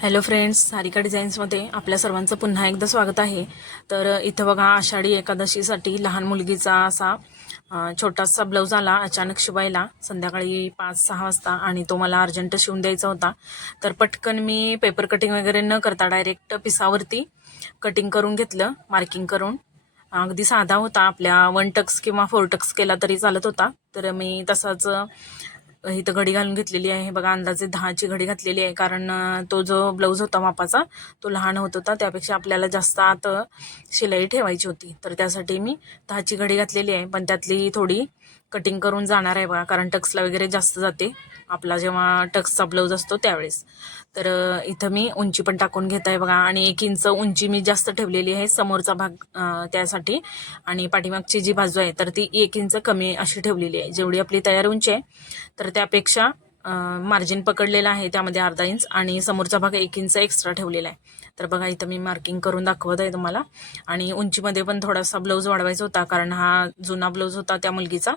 Hello friends Sarika डिझाईन्समध्ये आपल्या सर्वांचं पुन्हा एकदा स्वागत आहे. तर इथं बघा आषाढी एकादशीसाठी लहान मुलगीचा असा छोटासा ब्लाऊज आला अचानक शिवायला. संध्याकाळी पाच सहा वाजता आणि तो मला अर्जंट शिवून द्यायचा होता. तर पटकन मी पेपर कटिंग वगैरे न करता डायरेक्ट पिसावरती कटिंग करून घेतलं मार्किंग करून. अगदी साधा होता आपल्या वन टक्स किंवा फोर टक्स केला तरी चालत होता. तर मी तसाच इथं घडी घालून घेतलेली आहे. बघा अंदाजे दहाची घडी घातलेली आहे कारण तो जो ब्लाऊज होता मापाचा तो लहान होत होता. त्यापेक्षा आपल्याला जास्त आत शिलाई ठेवायची होती. तर त्यासाठी मी दहाची घडी घातलेली आहे. पण त्यातली थोडी कटिंग करून जाणार आहे बघा कारण टक्सला वगैरे जास्त जाते. आपला जेव्हा टक्सचा ब्लाऊज असतो त्यावेळेस. तर इथं मी उंची पण टाकून घेत आहे बघा. आणि एक इंच उंची मी जास्त ठेवलेली आहे समोरचा भाग त्यासाठी. आणि पाठीमागची जी बाजू आहे तर ती एक इंच कमी अशी ठेवलेली आहे. जेवढी आपली तयार उंची आहे तर त्यापेक्षा मार्जिन पकडलेलं आहे त्यामध्ये अर्धा इंच आणि समोरचा भाग एक इंच एक्स्ट्रा ठेवलेला आहे. तर बघा इथं मी मार्किंग करून दाखवत आहे तुम्हाला. आणि उंचीमध्ये पण थोडासा ब्लाऊज वाढवायचा होता कारण हा जुना ब्लाऊज होता त्या मुलगीचा.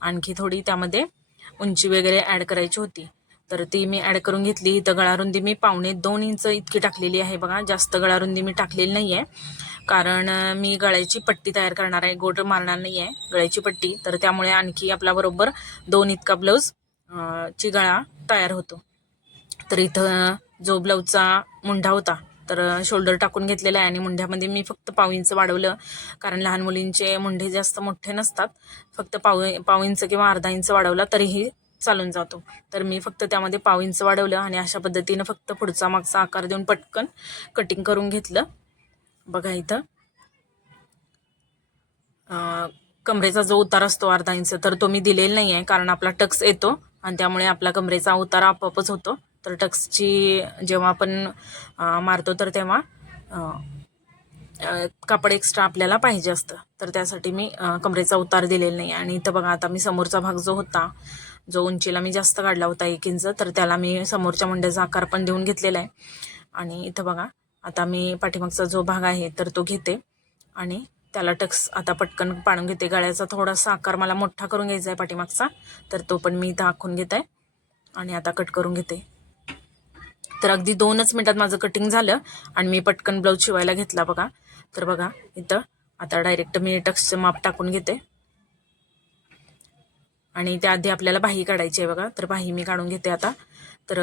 आणखी थोडी त्यामध्ये उंची वगैरे ॲड करायची होती. तर ती मी ॲड करून घेतली. इथं गळारुंदी मी पावणे दोन इंच इतकी टाकलेली आहे बघा. जास्त गळारुंदी मी टाकलेली नाही आहे कारण मी गळ्याची पट्टी तयार करणार आहे. गोट मारणार नाही आहे गळ्याची पट्टी. तर त्यामुळे आणखी आपला बरोबर दोन इतका ब्लाऊज ची गळा तयार होतो. तर इथं जो ब्लाऊजचा मुंढा होता तर शोल्डर टाकून घेतलेला आहे आणि मुंढ्यामध्ये मी फक्त पाव इंच वाढवलं. कारण लहान मुलींचे मुंढे जास्त मोठे नसतात. फक्त पाव पाव इंच किंवा अर्धा इंच वाढवला तरीही चालून जातो. तर मी फक्त त्यामध्ये पाव इंच वाढवलं आणि अशा पद्धतीनं फक्त पुढचा मागचा आकार देऊन पटकन कटिंग करून घेतलं. बघा इथं. कमरेचा जो उतार असतो अर्धा इंच तर तो मी दिलेला नाही आहे कारण आपला टक्स येतो. आणि त्यामुळे आपला कमरेचा उतार आपोआपच होतो. तर टक्सची जेव्हा आपण मारतो तर तेव्हा कापड एक्स्ट्रा आपल्याला पाहिजे असतं. तर त्यासाठी मी कमरेचा उतार दिलेला नाही. आणि इथं बघा आता मी समोरचा भाग जो होता जो उंचीला मी जास्त काढला होता एक इंच तर त्याला मी समोरच्या मुंड्याचा आकार पण देऊन घेतलेला आहे. आणि इथं बघा आता मी पाठीमागचा जो भाग आहे तर तो घेते. आणि त्याला टक्स आता पटकन पाडून घेते. गळ्याचा थोडासा आकार मला मोठा करून घ्यायचा आहे पाठीमागचा. तर तो पण मी इथं आखून घेत आहे आणि आता कट करून घेते. तर अगदी दोनच मिनिटात माझं कटिंग झालं आणि मी पटकन ब्लाऊज शिवायला घेतला बघा. तर बघा इथं आता डायरेक्ट मी टक्सचं माप टाकून घेते. आणि त्याआधी आपल्याला बाही काढायची आहे बघा. तर बाही मी काढून घेते आता. तर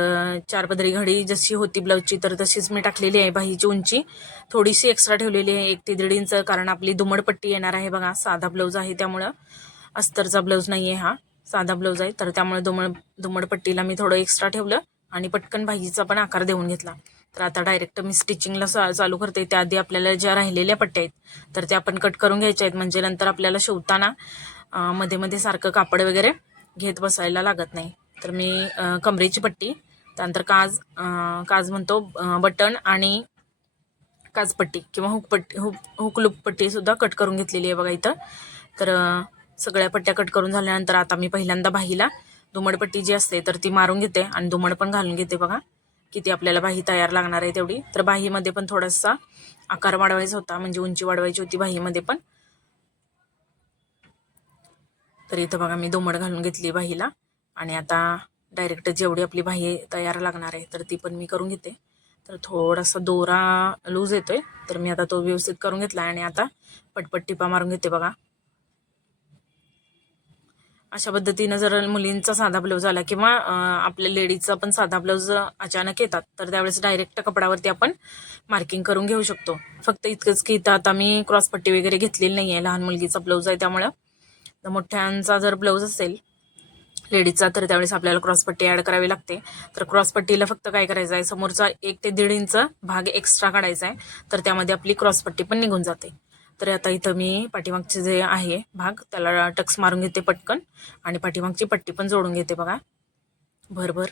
चार पदरी घडी जशी होती ब्लाऊजची तर तशीच मी टाकलेली आहे बाहीची उंची. थोडीशी एक्स्ट्रा ठेवलेली आहे एक ते दीड इंच कारण आपली दुमडपट्टी येणार आहे बघा. साधा ब्लाऊज आहे त्यामुळं. अस्तरचा ब्लाऊज नाही आहे हा. साधा ब्लाऊज आहे. तर त्यामुळे दुमड दुमडपट्टीला मी थोडं एक्स्ट्रा ठेवलं आणि पटकन बाहीचा पण आकार देऊन घेतला. तर आता डायरेक्ट मी स्टिचिंगला चालू करते. त्याआधी आपल्याला ज्या राहिलेल्या पट्ट्या आहेत तर त्या आपण कट करून घ्यायच्या आहेत. म्हणजे नंतर आपल्याला शिवताना मध्ये मध्ये सारखं कापड वगैरे घेत बसायला लागत नाही. तर मी कमरेची पट्टी त्यानंतर काज काज म्हणतो बटन आणि काजपट्टी किंवा हुकपट्टी हुक हुकलूप पट्टी सुद्धा कट करून घेतलेली आहे बघा इथं. तर सगळ्या पट्ट्या कट करून झाल्यानंतर आता मी पहिल्यांदा बाहीला दुमडपट्टी जी असते तर ती मारून घेते आणि दुमड पण घालून घेते बघा. किती आपल्याला बाही तयार लागणार आहे तेवढी. तर बाहीमध्ये पण थोडासा आकार वाढवायचा होता म्हणजे उंची वाढवायची होती बाहीमध्ये पण. तर इथं बघा मी दोमट घालून घेतली बाहीला. आणि आता डायरेक्ट जेवढी आपली बाही तयार लागणार आहे तर ती पण मी करून घेते. तर थोडासा दोरा लूज येतोय तर मी आता तो व्यवस्थित करून घेतला आणि आता पटपट टिपा मारून घेते बघा. अशा पद्धतीनं जर मुलींचा साधा ब्लाऊज आला किंवा आपल्या लेडीजचा पण साधा ब्लाऊज अचानक येतात तर त्यावेळेस डायरेक्ट कपडावरती आपण मार्किंग करून घेऊ शकतो. फक्त इतकंच की इथं आता मी क्रॉसपट्टी वगैरे घेतलेली नाही आहे लहान मुलगीचा ब्लाऊज आहे त्यामुळं. तर मोठ्यांचा जर ब्लाऊज असेल लेडीजचा तर त्यावेळेस आपल्याला क्रॉसपट्टी ॲड करावी लागते. तर क्रॉसपट्टीला फक्त काय करायचं आहे? समोरचा एक ते दीड इंच भाग एक्स्ट्रा काढायचा आहे. तर त्यामध्ये आपली क्रॉसपट्टी पण निघून जाते. तर आता इथं मी पाठीमागचे जे आहे भाग त्याला टक्स मारून घेते पटकन. आणि पाठीमागची पट्टी पण जोडून घेते बघा. भरभर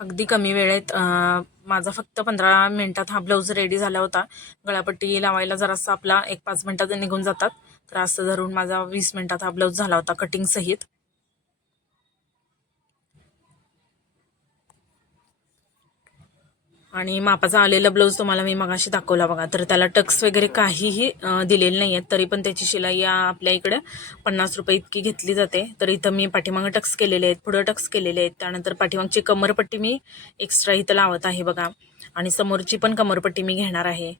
अगदी कमी वेळेत माझा फक्त पंधरा मिनिटात हा ब्लाऊज रेडी झाला होता. गळापट्टी लावायला जरासा आपला एक पाच मिनिटात निघून जातात. तर असं धरून माझा वीस मिनिटात हा ब्लाऊज झाला होता कटिंग आणि मापाचा आलेला ब्लाऊज तुम्हाला मी मगाशी दाखवला बघा. तर त्याला टक्स वगैरे काहीही दिलेले नाही आहेत तरी पण त्याची शिलाई या आपल्या इकडे पन्नास रुपये इतकी घेतली जाते. तर इथं मी पाठीमागं टक्स केलेले आहेत पुढं टक्स केलेले आहेत. त्यानंतर पाठीमागची कमरपट्टी मी एक्स्ट्रा इथं लावत आहे बघा. आणि समोरची पण कमरपट्टी मी घेणार आहे.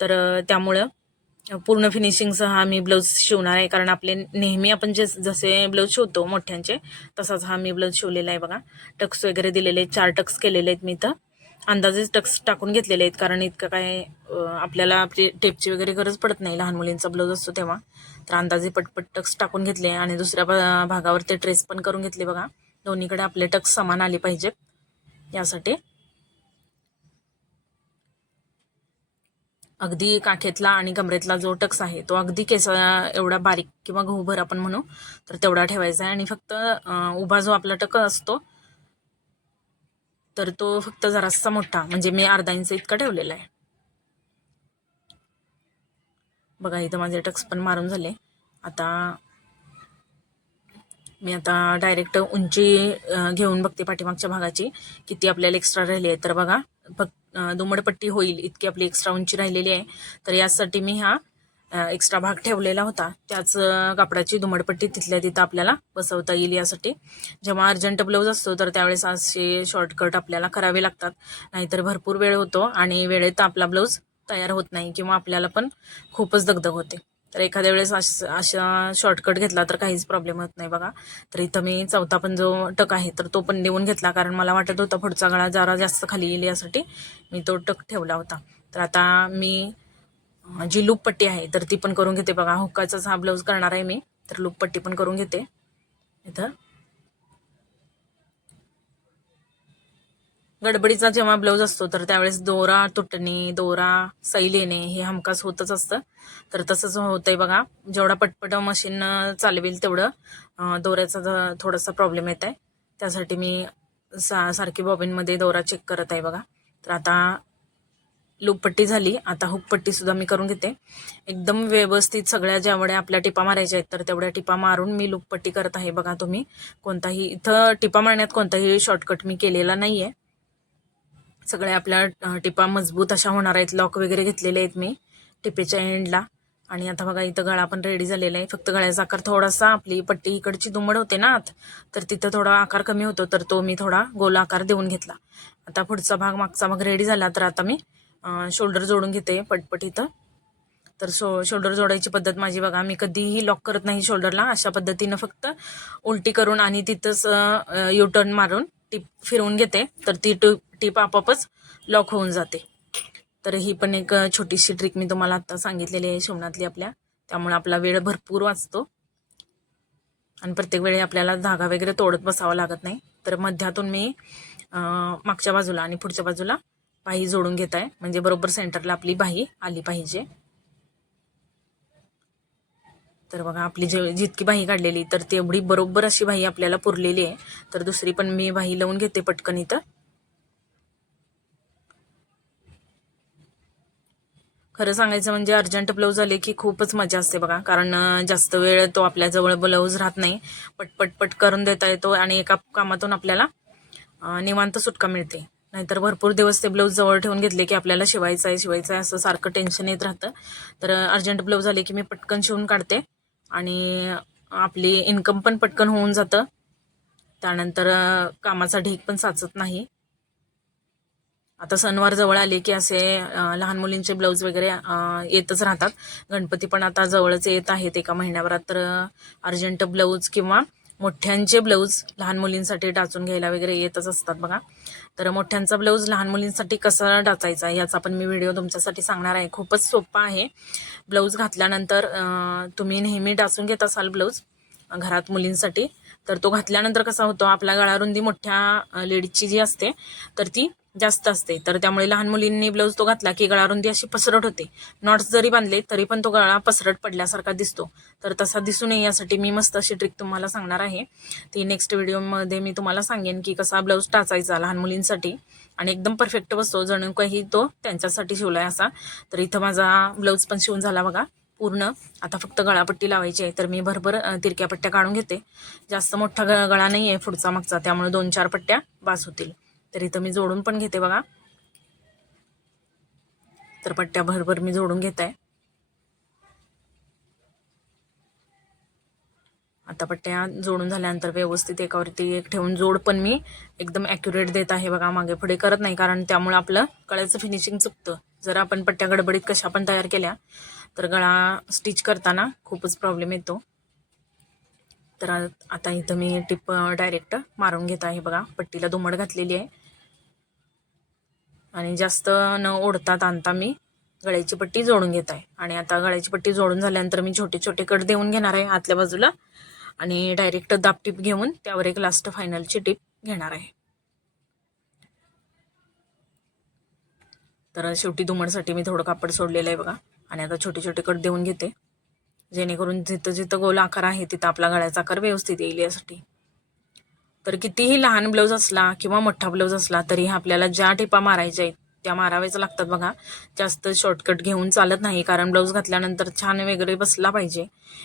तर त्यामुळं पूर्ण फिनिशिंगसह हा मी ब्लाऊज शिवणार आहे. कारण आपले नेहमी आपण जे जसे ब्लाऊज शिवतो मोठ्यांचे तसाच हा मी ब्लाऊज शिवलेला आहे बघा. टक्स वगैरे दिलेले आहेत चार टक्स केलेले आहेत मी इथं. अंदाजेच टक्स टाकून घेतलेले आहेत कारण इतकं काय आपल्याला आपली टेपची वगैरे गरज पडत नाही. लहान मुलींचा ब्लाऊज असतो तेव्हा. तर अंदाजे पटपट टक्स टाकून घेतले आणि दुसऱ्या भागावर ते ट्रेस पण करून घेतले बघा. दोन्हीकडे आपले टक्स समान आले पाहिजेत यासाठी. अगदी काखेतला आणि कमरेतला जो टक्स आहे तो अगदी केसा एवढा बारीक किंवा गहूभर आपण म्हणू तर तेवढा ठेवायचा आहे. आणि फक्त उभा जो आपला टक असतो तर तो फक्त जरासा मोठा. म्हणजे मी अर्धा इंच इतका ठेवलेला आहे. बघा इथं माझे टक्स पण मारून झाले. आता मी आता डायरेक्ट उंची घेऊन बघते पाठीमागच्या भागाची. किती आपल्याला एक्स्ट्रा राहिली आहे. तर बघा फक्त दुमडपट्टी होईल. इतकी आपली एक्स्ट्रा उंची राहिलेली आहे. तर यासाठी मी हा एक्स्ट्रा भाग ठेवलेला होता. त्याच कापडाची दुमडपट्टी तिथल्या तिथं आपल्याला बसवता येईल यासाठी. जेव्हा अर्जंट ब्लाऊज असतो तर त्यावेळेस असे शॉर्टकट आपल्याला करावे लागतात. नाहीतर भरपूर वेळ होतो आणि वेळेत आपला ब्लाऊज तयार होत नाही किंवा आपल्याला पण खूपच दगदग होते. तर एखाद्या वेळेस अशा शॉर्टकट घेतला तर काहीच प्रॉब्लेम होत नाही बघा. तर इथं मी चौथा पण जो टक आहे तर तो पण देऊन घेतला. कारण मला वाटत होतं पुढचा गळा जरा जास्त खाली येईल यासाठी. मी तो टक ठेवला होता. तर आता मी जी लूपपट्टी आहे तर ती पण करून घेते बघा. हुक्काचाच हा ब्लाऊज करणार आहे मी तर लूपपट्टी पण करून घेते. इथं. गडबडीचा जेव्हा ब्लाऊज असतो तर त्यावेळेस दोरा तुटणे दोरा सैल येणे हे हमखास होतच असतं. तर तसंच होतंय बघा. जेवढा पटपट मशीन चालवेल तेवढं दोऱ्याचा ज- थोडासा प्रॉब्लेम येत आहे. त्यासाठी मी सा सारखी बॉबिनमध्ये दोरा चेक करत आहे बघा. तर आता लूपपट्टी झाली. आता हुकपट्टी सुद्धा मी करून घेते. एकदम व्यवस्थित सगळ्या ज्यावेळेस आपल्या टिपा मारायच्या आहेत तर तेवढ्या टिपा मारून मी लूपपट्टी करत आहे बघा तुम्ही. कोणताही इथं टिपा मारण्यात कोणताही शॉर्टकट मी केलेला नाही आहे सगळ्या आपल्या टिपा मजबूत अशा होणार आहेत. लॉक वगैरे घेतलेले आहेत मी टिपेच्या एंडला आणि आता बघा इथं गळा पण रेडी झालेला आहे. फक्त गळ्याचा आकार थोडासा आपली पट्टी इकडची दुमड होते ना आत तर तिथं थोडा आकार कमी होतो तर तो मी थोडा गोल आकार देऊन घेतला. आता पुढचा भाग मागचा भाग रेडी झाला तर आता मी शोल्डर जोडून घेते पटपट इथं. तर सो शोल्डर जोडायची पद्धत माझी बघा मी कधीही लॉक करत नाही शोल्डरला अशा पद्धतीनं फक्त उलटी करून आणि तिथंच यू टर्न मारून टीप फिरवून घेते. तर ती टीप टीप आपोआपच लॉक होऊन जाते. तर ही पण एक छोटीशी ट्रिक मी तुम्हाला आता सांगितलेली आहे शिवणातली आपल्या. त्यामुळे आपला वेळ भरपूर वाचतो. आणि प्रत्येक वेळी आपल्याला धागा वगैरे तोडत बसावा लागत नाही. तर मध्यातून मी मागच्या बाजूला आणि पुढच्या बाजूला बाही जोडून घेत आहे म्हणजे बरोबर सेंटरला आपली बाही आली पाहिजे. तर बघा आपली जे जितकी बाही काढलेली तर तेवढी बरोबर अशी बाही आपल्याला पुरलेली आहे. तर दुसरी पण मी बाही लावून घेते पटकन इथं. खरं सांगायचं म्हणजे अर्जंट ब्लाऊज आले की खूपच मजा असते बघा. कारण जास्त वेळ तो आपल्याजवळ ब्लाऊज राहत नाही. पटपट पट करून देता येतो आणि एका कामातून आपल्याला निवांत सुटका मिळते. नाहीतर भरपूर दिवस ते ब्लाऊज जवळ ठेवून घेतले की आपल्याला शिवायचं आहे शिवायचं आहे असं सारखं टेन्शन येत राहतं. तर अर्जंट ब्लाऊज आले की मी पटकन शिवून काढते. आणि आपली इन्कम पण पटकन होऊन जातं. त्यानंतर कामाचा ढीक पण साचत नाही. आता सणवार जवळ आले की असे लहान मुलींचे ब्लाऊज वगैरे येतच राहतात. गणपती पण आता जवळच येत आहेत एका महिन्याभरात. तर अर्जंट ब्लाऊज किंवा मोठ्यांचे ब्लाऊज लहान मुलींसाठी टाचून घ्यायला वगैरे येतच असतात बघा. तर मोठ्यांचा ब्लाऊज लहान मुलींसाठी कसा डाचायचा याचा पण मी व्हिडिओ तुमच्यासाठी सांगणार आहे. खूपच सोपा आहे. ब्लाऊज घातल्यानंतर तुम्ही नेहमी डासून घेत असाल ब्लाऊज घरात मुलींसाठी. तर तो घातल्यानंतर कसा होतो? आपला गळारुंदी मोठ्या लेडीजची जी असते तर ती जास्त असते. तर त्यामुळे लहान मुलींनी ब्लाऊज तो घातला की गळारुंदी अशी पसरट होते. नॉट्स जरी बांधले तरी पण तो गळा पसरट पडल्यासारखा दिसतो. तर तसा दिसू नये यासाठी मी मस्त अशी ट्रिक तुम्हाला सांगणार आहे. ती नेक्स्ट व्हिडिओमध्ये मी तुम्हाला सांगेन की कसा ब्लाऊज टाचायचा लहान मुलींसाठी. आणि एकदम परफेक्ट बसतो जणू काही तो त्यांच्यासाठी शिवलाय असा. तर इथं माझा ब्लाऊज पण शिवून झाला बघा. पूर्ण. आता फक्त गळापट्टी लावायची आहे. तर मी भरभर तिरक्या पट्ट्या काढून घेते. जास्त मोठा ग गळा नाही आहे पुढचा मागचा. त्यामुळे दोन चार पट्ट्या बास होतील. तर इथं मी जोडून पण घेते बघा. तर पट्ट्या भरभर मी जोडून घेत. आहे आता पट्ट्या जोडून झाल्यानंतर व्यवस्थित एकावरती एक ठेवून जोड पण मी एकदम ॲक्युरेट देत आहे बघा मागे पुढे करत नाही कारण त्यामुळे आपलं गळ्याचं फिनिशिंग चुकतं. जर आपण पट्ट्या गडबडीत कशा पण तयार केल्या तर गळा स्टिच करताना खूपच प्रॉब्लेम येतो. तर आता इथं मी टिप डायरेक्ट मारून घेत आहे बघा. पट्टीला दुमड घातलेली आहे. आणि जास्त न ओढता ताणता मी गळ्याची पट्टी जोडून घेत आहे. आणि आता गळ्याची पट्टी जोडून झाल्यानंतर मी छोटे छोटे कट देऊन घेणार आहे आतल्या बाजूला. आणि डायरेक्ट दाब टिप घेऊन त्यावर एक लास्ट फायनलची टिप घेणार आहे. तर शेवटी दुमडसाठी मी थोडं कापड सोडलेलं आहे बघा. आणि आता छोटे छोटे कट देऊन घेते. जेणेकरून जिथं जिथं गोल आकार आहे तिथं आपला गळ्याचा आकार व्यवस्थित येईल यासाठी. तर कितीही लहान ब्लाऊज असला किंवा मोठा ब्लाऊज असला तरी आपल्याला ज्या टिपा मारायच्या आहेत त्या माराव्याच लागतात बघा. जास्त शॉर्टकट घेऊन चालत नाही कारण ब्लाऊज घातल्यानंतर छान वगैरे बसला पाहिजे.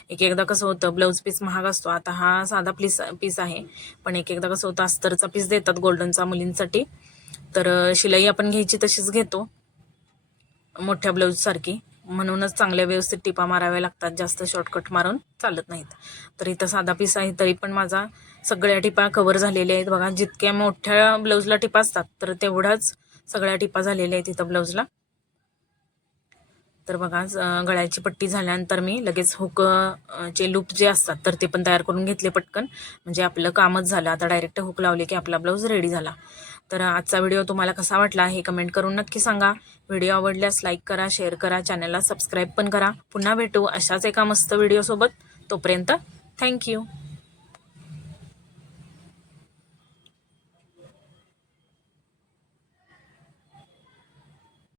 एक एकदा कसं होतं ब्लाऊज पीस महाग असतो. आता हा साधा पीस पीस आहे पण एक एकदा कसं होतं अस्तरचा पीस देतात गोल्डनचा मुलींसाठी. तर शिलाई आपण घ्यायची तशीच घेतो. मोठ्या ब्लाऊजसारखी म्हणूनच चांगल्या व्यवस्थित टिपा माराव्या लागतात जास्त शॉर्टकट मारून चालत नाहीत. तर इथं साधा पीस आहे तरी पण माझा सगळ्या टिपा कवर झालेल्या आहेत. बघा जितक्या मोठ्या ब्लाऊजला टिपा असतात तर तेवढ्याच सगळ्या टिपा झालेल्या आहेत इथं ब्लाऊजला तर बघा गळ्याची पट्टी झाल्यानंतर मी लगेच हुक चे लूप जे असतात तर ते पण तयार करून घेतले पटकन. म्हणजे आपलं कामच झालं. आता डायरेक्ट हुक लावले की आपला ब्लाऊज रेडी झाला. तर आजचा व्हिडिओ तुम्हाला कसा वाटला हे कमेंट करून नक्की सांगा. व्हिडिओ आवडल्यास लाईक करा शेअर करा चॅनलला सबस्क्राईब पण करा. पुन्हा भेटू अशाच एका मस्त व्हिडिओसोबत तोपर्यंत थँक्यू